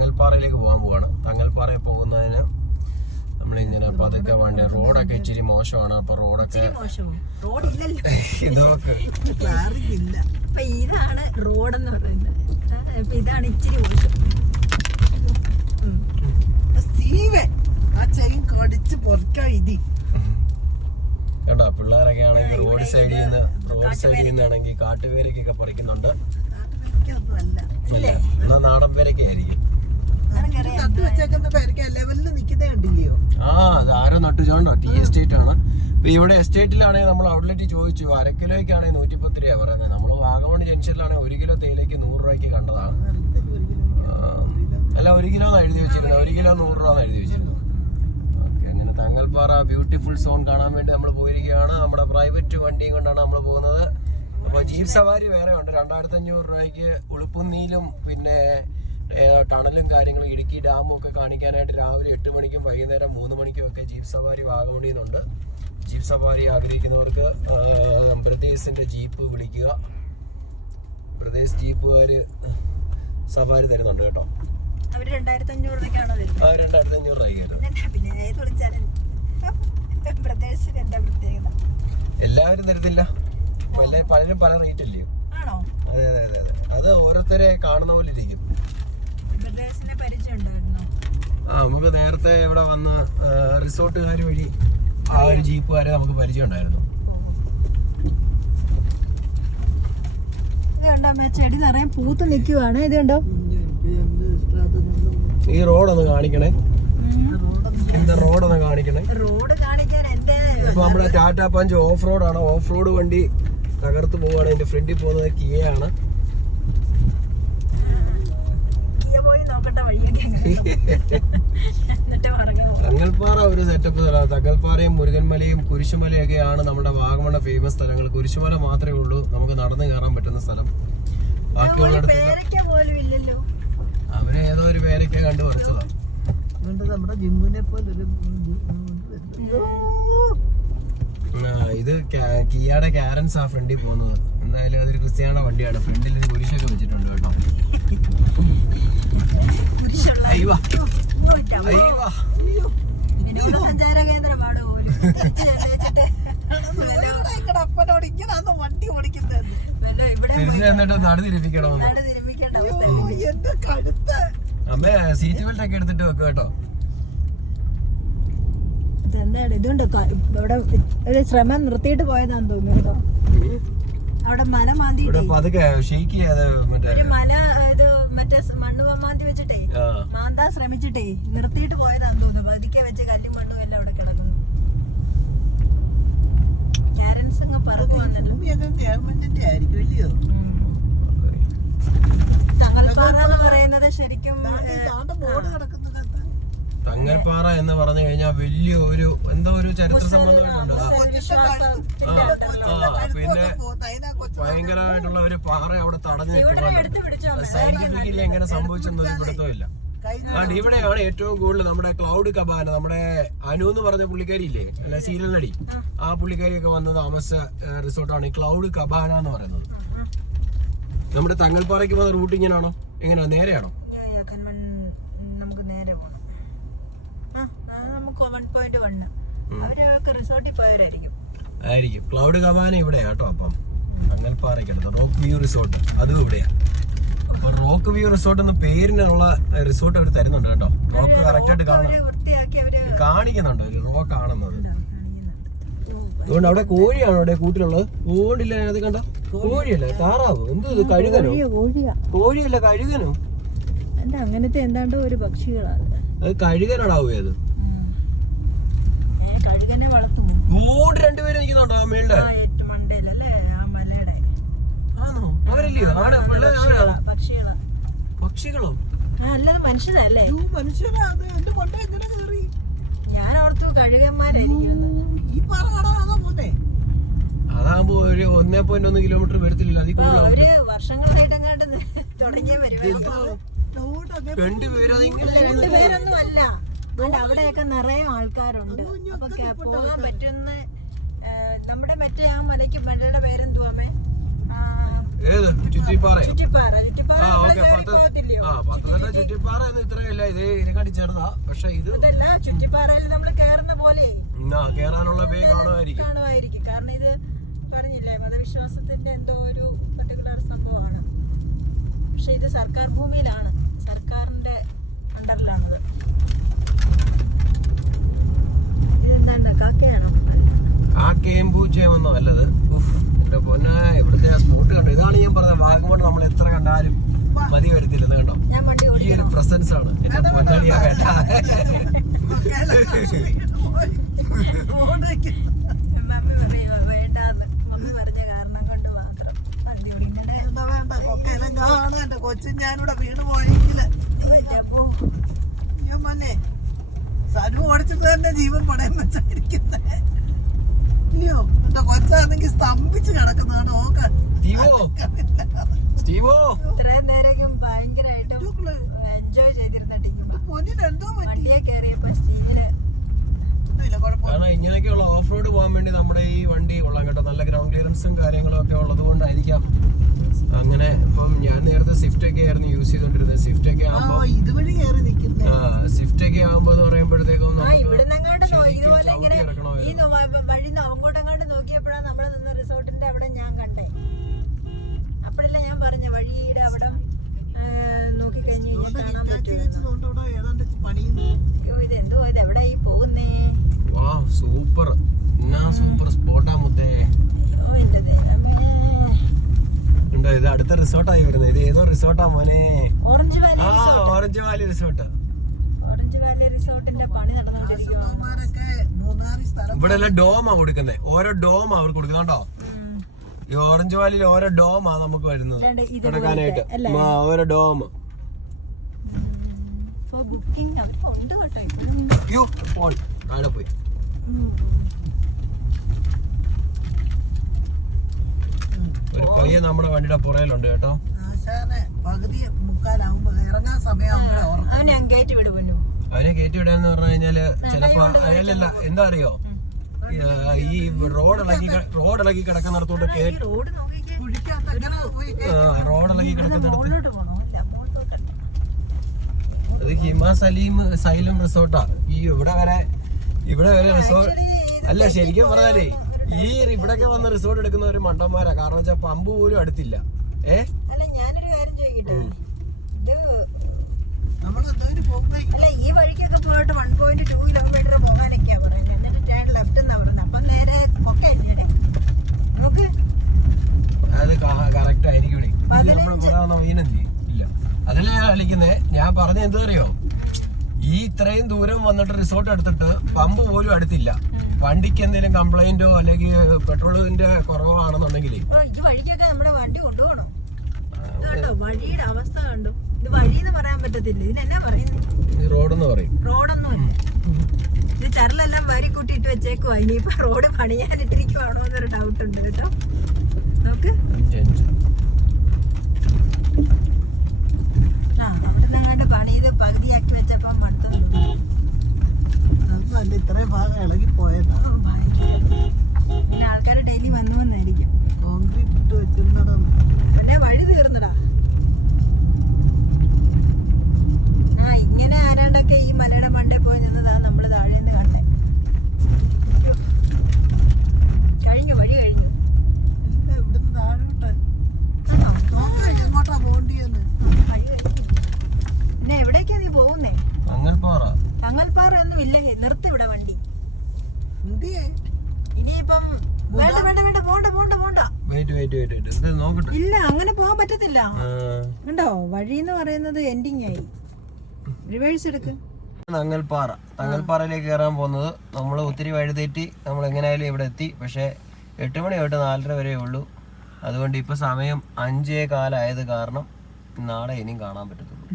തങ്ങൽപ്പാറയിലേക്ക് പോകാൻ. തങ്ങൽപ്പാറയിൽ പോകുന്നതിന് നമ്മളിങ്ങനെ പതുക്കെ വണ്ടി. റോഡൊക്കെ ഇച്ചിരി മോശമാണ്. അപ്പൊ റോഡൊക്കെ ഇതൊക്കെ ഇതാണ് റോഡെന്ന് പറയുന്നത്. ഇതാണ് ഇച്ചിരി മോശം. കേട്ടോ, പിള്ളേരൊക്കെ ആണെങ്കിൽ റോഡ് സൈഡിൽ നിന്നാണെങ്കിൽ കാട്ടുപേരക്കൊക്കെ പറിക്കുന്നുണ്ട്. എന്നാ നാടൻ പേരൊക്കെ ആയിരിക്കും. അത് ആരോ നട്ടുചോണ്ടോ ടീ എസ്റ്റേറ്റ് ആണ്. ഇപ്പൊ ഇവിടെ എസ്റ്റേറ്റിലാണെങ്കിൽ നമ്മൾ ഔട്ട്ലെറ്റ് ചോദിച്ചു, 1/2 കിലോയ്ക്കാണെങ്കിൽ 110 രൂപ പറയുന്നത്. നമ്മൾ വാഗമൺ ജംഗ്ഷനിലാണെങ്കിൽ 1 കിലോ തേയിലേക്ക് 100 രൂപയ്ക്ക് കണ്ടതാണ്. അല്ല, 1 കിലോ എഴുതി വെച്ചിരുന്നത്, 1 കിലോ 100 രൂപ എഴുതി വെച്ചിരുന്നത്. ഓക്കെ, അങ്ങനെ തങ്ങൽപ്പാറ ബ്യൂട്ടിഫുൾ സോൺ കാണാൻ വേണ്ടി നമ്മൾ പോയിരിക്കുകയാണ്. നമ്മുടെ പ്രൈവറ്റ് വണ്ടിയും കൊണ്ടാണ് നമ്മൾ പോകുന്നത്. അപ്പോൾ ജീപ്പ് സവാരി വേറെ ഉണ്ട്. 2500 രൂപയ്ക്ക് ഉളുപ്പുന്നീലും പിന്നെ ടണലും കാര്യങ്ങളും ഇടുക്കി ഡാമും ഒക്കെ കാണിക്കാനായിട്ട് രാവിലെ 8 മണിക്കും വൈകുന്നേരം 3 മണിക്കും ഒക്കെ ജീപ്പ് സവാരി വാഗമണിയിൽ നിന്നുണ്ട്. ജീപ്പ് സവാരി ആഗ്രഹിക്കുന്നവർക്ക് ബ്രദേഴ്സിന്റെ ജീപ്പ് വിളിക്കുക. ബ്രദേഴ്സ് ജീപ്പുകാർ സവാരി തരുന്നുണ്ട് കേട്ടോ. 2500 രൂപയ്ക്കാണോ തരുന്നത്? 2500 രൂപയ്ക്ക്. എല്ലാവരും തരത്തില്ല, പലരും പല റേറ്റ് അല്ലയോ. അതെ അതെ അതെ അതെ, അത് ഓരോരുത്തരെ കാണുന്ന പോലെ ഇരിക്കും. നമുക്ക് നേരത്തെ ഇവിടെ വന്ന് റിസോർട്ടുകാർ വഴി ആ ഒരു ജീപ്പുകാരെ നമുക്ക് പരിചയം ഉണ്ടായിരുന്നു. ചെടി നിറയെ പൂത്ത് നിൽക്കുവാണ്. ഇത് കണ്ടോ, ഈ റോഡൊന്ന് കാണിക്കണേ. എന്താ റോഡൊന്ന് കാണിക്കണേ. റോഡ് കാണിക്കാൻ ഇപ്പൊ നമ്മുടെ ടാറ്റ പഞ്ച് ഓഫ് റോഡാണ്. ഓഫ് റോഡ് വണ്ടി തകർത്ത് പോവാണ്. അതിന്റെ ഫ്രണ്ടിൽ പോകുന്നത് കിയയാണ്. തങ്ങൽപ്പാറ ഒരു സെറ്റപ്പ് സ്ഥലമാണ്. തങ്ങൽപ്പാറയും മുരുകൻമലയും കുരിശുമലയും ഒക്കെയാണ് നമ്മുടെ വാഗമണ ഫേമസ് സ്ഥലങ്ങൾ. കുരിശുമല മാത്രമേ ഉള്ളൂ നമുക്ക് നടന്നു കയറാൻ പറ്റുന്ന സ്ഥലം. ബാക്കിയുള്ളിടത്ത് അവര് ഏതോ ഒരു പേരൊക്കെ കണ്ടു പറിച്ചതാണ്. നമ്മുടെ ജിമ്മിനെ പോലെ ഇത് കിയയുടെ കാരൻസ് ആ ഫ്രണ്ടിൽ പോകുന്നത്. എന്തായാലും അതൊരു ക്രിസ്ത്യാനിയുടെ വണ്ടിയാണ്. ഫ്രണ്ടിൽ ഒരു കുരിശൊക്കെ വെച്ചിട്ടുണ്ട് കേട്ടോ. വിനോദസഞ്ചാര കേന്ദ്രമാണ് പോലും. തിരിച്ചു എന്നിട്ട് നടുതിരിപ്പിക്കണം. അമ്മേ സീറ്റ് ബെൽറ്റ് ഒക്കെ എടുത്തിട്ട് വെക്കും കേട്ടോ. എന്താണ് ഇതുണ്ട്, ഇവിടെ ഒരു ശ്രമം നിർത്തിയിട്ട് പോയതാന്ന് തോന്നുന്നു. അവിടെ മല മാന്തിട്ടേ ഒരു മല ഇത് മറ്റേ മണ്ണ് മാന്തി വെച്ചിട്ടേ മാന്താൻ ശ്രമിച്ചിട്ടേ നിർത്തിയിട്ട് പോയതാന്ന് തോന്നുന്നു. പതുക്കെ വെച്ച് കല്ലും മണ്ണും എല്ലാം അവിടെ കിടക്കുന്നു. കാരൻസ് തങ്ങൽപ്പാറ എന്ന് പറയുന്നത് ശരിക്കും തങ്ങൽപ്പാറ എന്ന് പറഞ്ഞു കഴിഞ്ഞാൽ വലിയ ഒരു എന്തോ ഒരു ചരിത്ര സംബന്ധമായിട്ടുണ്ട്. പിന്നെ ഭയങ്കരമായിട്ടുള്ള ഒരു പാറ അവിടെ തടഞ്ഞു നിൽക്കുന്നുണ്ട്. സയന്റിഫിക്കലി എങ്ങനെ സംഭവിച്ചെന്നൊരു പിടുത്തമില്ല. ഇവിടെയാണ് ഏറ്റവും കൂടുതൽ നമ്മുടെ ക്ലൗഡ് കബാന, നമ്മുടെ അനു എന്ന് പറഞ്ഞ പുള്ളിക്കാരി ഇല്ലേ, അല്ല സീരിയൽ നടി, ആ പുള്ളിക്കാരിയൊക്കെ വന്ന് താമസിച്ച റിസോർട്ടാണ് ഈ ക്ലൗഡ് കബാന എന്ന് പറയുന്നത്. നമ്മുടെ തങ്ങൽപ്പാറയ്ക്ക് പോകുന്ന റൂട്ട് ഇങ്ങനെയാണോ, എങ്ങനെയാ, നേരെയാണോ? ആയിരിക്കും. ക്ലൗഡ് കബാന ഇവിടെയാ കേട്ടോ. അപ്പം തങ്ങൽപ്പാറയ്ക്കടുത്ത് റോക്ക് വ്യൂ റിസോർട്ട് അതും ഇവിടെയാ. അപ്പൊ റോക്ക് വ്യൂ റിസോർട്ട് എന്ന പേരിനുള്ള റിസോർട്ട് അവർ തരുന്നുണ്ട് കേട്ടോ. റോക്ക് കറക്റ്റ് ആയിട്ട് കാണിക്കുന്നുണ്ട് ഒരു റോക്ക് ആണെന്നത്. അതുകൊണ്ട് അവിടെ കോഴിയാണോ അവിടെ കൂട്ടിലുള്ളത്? ഓടില്ല, അത് കണ്ട കോഴിയല്ല, താറാവ്, എന്തോ കഴുകനോ? കോഴിയല്ല, കഴുകനോ? അങ്ങനത്തെ എന്താണ്ടോ ഒരു പക്ഷികളാണ്. അത് കഴുകനാടാവേ? അത് കഴുകനെ വളർത്തും. ഓടി രണ്ടുപേരും നിൽക്കുന്നുണ്ടോ ആ മേളില്? ആണോ? അവരല്ലയോ? പക്ഷികളോ? അല്ലത് മനുഷ്യരല്ലേ? ഞാൻ ഓർത്തു കഴുകന്മാരായിരിക്കും. അതാകുമ്പോ ഒരു 1.1 കിലോമീറ്റർ വരത്തില്ല. അവര് വർഷങ്ങളായിട്ടെങ്ങാണ്ട് തുടങ്ങിയ രണ്ടുപേരൊന്നും അല്ല. അവിടെയൊക്കെ നിറയെ ആൾക്കാരുണ്ട്. അപ്പൊ പോകാൻ പറ്റുന്ന നമ്മുടെ മറ്റേ ആ മലയ്ക്ക് മലയുടെ പേരെന്തുവാമേ? ഏത് ചുറ്റിപ്പാറ? ചുറ്റിപ്പാറ ആ ഓക്കെ. പത്തനംതിട്ട ചുറ്റിപ്പാറ എന്ന് ഇത്രയല്ല, ഇത് ഇതിനെക്കാട്ടി ചെറുതാ. പക്ഷെ ഇത് ഇതല്ല ചുറ്റിപ്പാറയിൽ നമ്മൾ കേറുന്ന പോലെ കേറാനുള്ള വേ കാണുമായിരിക്കും. കാരണം ഇത് പറഞ്ഞില്ലേ മതവിശ്വാസത്തിന്റെ എന്തോ ഒരു പർട്ടിക്കുലർ സംഭവമാണ്. പക്ഷെ ഇത് സർക്കാർ ഭൂമിയിലാണ്, സർക്കാരിന്റെ അണ്ടറിലാണത്. ഇതെന്താ കാക്കയാണോ? കാക്കയും പൂച്ചയുമെന്നോ അല്ലത്. എന്റെ പൊന്നെ, ഇവിടുത്തെ സ്പോട്ട് കണ്ടോ? ഇതാണ് ഞാൻ പറഞ്ഞത്, വാഗമൺ നമ്മൾ എത്ര കണ്ടാലും മതി വരത്തില്ലെന്ന്. കണ്ടോ, ഈ ഒരു പ്രസൻസ് ആണ് എന്റെ പൊന്നാലിയാ വേണ്ട. മമ്മി പറയുക വേണ്ടാന്ന്, മമ്മി പറഞ്ഞ കാരണം കൊണ്ട് മാത്രം. വേണ്ട കൊക്കയെല്ലാം കാണാൻ എന്റെ കൊച്ചും ഞാനിവിടെ വീണ് പോയെങ്കില് മോനെ സനു ഓടിച്ചിട്ട് തന്നെ ജീവൻ പടയം വെച്ചായിരിക്കുന്നേ. അയ്യോ എന്റെ കൊച്ചാണെങ്കിൽ സ്തംഭിച്ച് കിടക്കുന്നതാണ്. ഇത്രയും നേരം ഭയങ്കരമായിട്ട് എൻജോയ് ചെയ്തിരുന്നിട്ട് പൊന്നിനെന്തോ വണ്ടിയെ കയറിയപ്പോ സ്റ്റീവില് കാരണം ഇങ്ങനെയൊക്കെയുള്ള ഓഫ് റോഡ് പോകാൻ വേണ്ടി നമ്മുടെ ഈ വണ്ടി കൊള്ളാം കേട്ടോ. നല്ല ഗ്രൗണ്ട് ക്ലിയറൻസും കാര്യങ്ങളും ഒക്കെ ഉള്ളത് കൊണ്ടായിരിക്കാം അങ്ങനെ. ഇപ്പം ഞാൻ നേരത്തെ സ്വിഫ്റ്റ് ഒക്കെ ആയിരുന്നു യൂസ് ചെയ്തോണ്ടിരുന്നത്. സ്വിഫ്റ്റ് ഒക്കെ ആകുമ്പോ ഇതുവഴി കയറി നിൽക്കുന്നത്. സ്വിഫ്റ്റ് ഒക്കെ ആകുമ്പോ എന്ന് പറയുമ്പോഴത്തേക്കും ഇവിടുന്നങ്ങാണ്ട് ഇതുപോലെ ഇങ്ങനെ ഈ വഴി അങ്ങോട്ടങ്ങാണ്ട് നോക്കിയപ്പോഴാണ് നമ്മൾ നിന്ന് റിസോർട്ടിന്റെ അവിടെ ഞാൻ കണ്ടേ. അപ്പോഴല്ല ഞാൻ പറഞ്ഞ വഴിയുടെ അവിടെ നോക്കി കഴിഞ്ഞു കാണാൻ പറ്റും. ഇതെന്തോ ഇത് എവിടെ ഈ പോകുന്നേ? സൂപ്പർ സൂപ്പർ സ്പോട്ടാ മുത്തേ. ഓ എന്റെ ദൈവമേ, ഉണ്ടോ ഇത് അടുത്ത റിസോർട്ടായി വരുന്നത്. ഇത് ഏതോ റിസോർട്ടാ മോനെ. Orange valley orange valley resort. Orange valley റിസോർട്ടിന്റെ പണി നടന്നുകൊണ്ടിരിക്കുകയാണ്. ഇവിടെ എല്ലാം ഡോമാ കൊടുക്കുന്നത്. ഓരോ ഡോമാ അവർ കൊടുക്കുന്നുണ്ടോ? ഈ ഓറഞ്ച് വാലിയിൽ ഓരോ ഡോമാ നമുക്ക് വരുന്നത് കിടക്കാനായിട്ട്. ഓരോ ഡോം ഫോൺ താഴെ പോയി. ഒരു പയ്യൻ നമ്മുടെ വണ്ടിയുടെ പുറയിലുണ്ട് കേട്ടോ. പകുതി മുക്കാലാവുമ്പോ ഇറങ്ങാൻ സമയമാകുമ്പോഴേ അവനെ കയറ്റി വിടാന്ന് പറഞ്ഞു കഴിഞ്ഞാല് ചിലപ്പോ അയാളല്ല എന്താ അറിയോ, ഈ റോഡ് ഇളകി കിടക്കുന്നിടത്തോട്ട് റോഡ് ഇളകി കിടക്കുന്നിടത്ത് അത് ഹിമ സൈലം റിസോർട്ടാ. ഈ ഇവിടെ വരെ റിസോർട്ട് അല്ല. ശരിക്കും പറഞ്ഞാലേ ഈ ഇവിടൊക്കെ വന്ന് റിസോർട്ട് എടുക്കുന്ന ഒരു മണ്ടന്മാരാ. കാരണം വെച്ചാൽ പമ്പ് പോലും അടുത്തില്ല. അല്ല ഞാനൊരു കാര്യം ചോദിക്കട്ടെ, അല്ല ഈ വഴിക്കൊക്കെ പോയിട്ട് 1.2 കിലോമീറ്റർ പോകാനൊക്കെയാ പറയുന്നത്. എന്നിട്ട് ടേൺ ലെഫ്റ്റ് എന്നാ പറയുന്നത്. അപ്പൊ നേരെ ഒക്കെ നമുക്ക് അത് കറക്റ്റ് ആയിരിക്കും. ഇല്ല അതല്ല ഞാൻ കളിക്കുന്നേ. ഞാൻ പറഞ്ഞ എന്താ അറിയോ, ഈ ഇത്രയും ദൂരം വന്നിട്ട് റിസോർട്ട് എടുത്തിട്ട് പമ്പ് പോലും അടുത്തില്ല. വണ്ടിക്ക് എന്തെങ്കിലും കംപ്ലൈന്റോ അല്ലെങ്കിൽ പെട്രോളിന്റെ കുറവാണെന്നുണ്ടെങ്കിൽ ഈ വഴിക്കൊക്കെ നമ്മുടെ വണ്ടി കൊണ്ടുപോകണം. വഴിയുടെ അവസ്ഥ കണ്ടു. ഇത് വഴിന്ന് പറയാൻ പറ്റത്തില്ല, ഇതിനെന്നാ പറയുന്നത്? റോഡെന്ന് പറയും. റോഡൊന്നുമില്ല, ഇത് ചരലെല്ലാം വരി കൂട്ടിയിട്ട് വെച്ചേക്കുവാ. ഇനിയിപ്പോ റോഡ് പണിയാനിട്ടിരിക്കുവാണോ എന്നൊരു ഡൗട്ട് ഉണ്ട് കേട്ടോ. നോക്ക്, അവിടെ നിങ്ങാണ്ട് പണി ചെയ്ത് പകുതിയാക്കി വെച്ചപ്പോ മടുത്തു. ഇത്രയും ഭാഗം ഇളകി പോയതാ. പിന്നെ ആൾക്കാർ ഡെയിലി വന്നു വന്നായിരിക്കും. കോൺക്രീറ്റ് ഇട്ട് വെച്ചിരുന്നതാ. പിന്നെ വഴി തീർന്നടാ. ഇങ്ങനെ ആരാണ്ടൊക്കെ ഈ മലയുടെ മണ്ടേ പോയി നിന്നതാ നമ്മള് താഴേന്ന് കണ്ടേ. കഴിഞ്ഞു, വഴി കഴിഞ്ഞു. ഇവിടുന്ന് താഴോട്ട് എങ്ങോട്ടാ പോകണ്ടിയെന്ന് വഴി കഴിഞ്ഞു. പിന്നെ എവിടേക്കാ നീ പോകുന്നേ? തങ്ങൽപ്പാറ ഒന്നും ഇല്ലേ? നിർത്തി ഇവിടെ വണ്ടി. ഇനിയിപ്പം ഇല്ല, അങ്ങനെ പോകാൻ പറ്റത്തില്ല. കണ്ടോ, വഴി എന്ന് പറയുന്നത് എൻഡിങ് ആയി. റിവേഴ്സ് എടുക്ക്. തങ്ങൽപ്പാറയിലേക്ക് കയറാൻ പോകുന്നത്. നമ്മൾ ഒത്തിരി വഴി തെറ്റി നമ്മൾ എങ്ങനെയായാലും ഇവിടെ എത്തി. പക്ഷെ 8 മണി തൊട്ട് 4:30 വരെ ഉള്ളൂ. അതുകൊണ്ട് ഇപ്പൊ സമയം 5:15 ആയത് കാരണം നാളെ ഇനിയും കാണാൻ പറ്റത്തുള്ളൂ.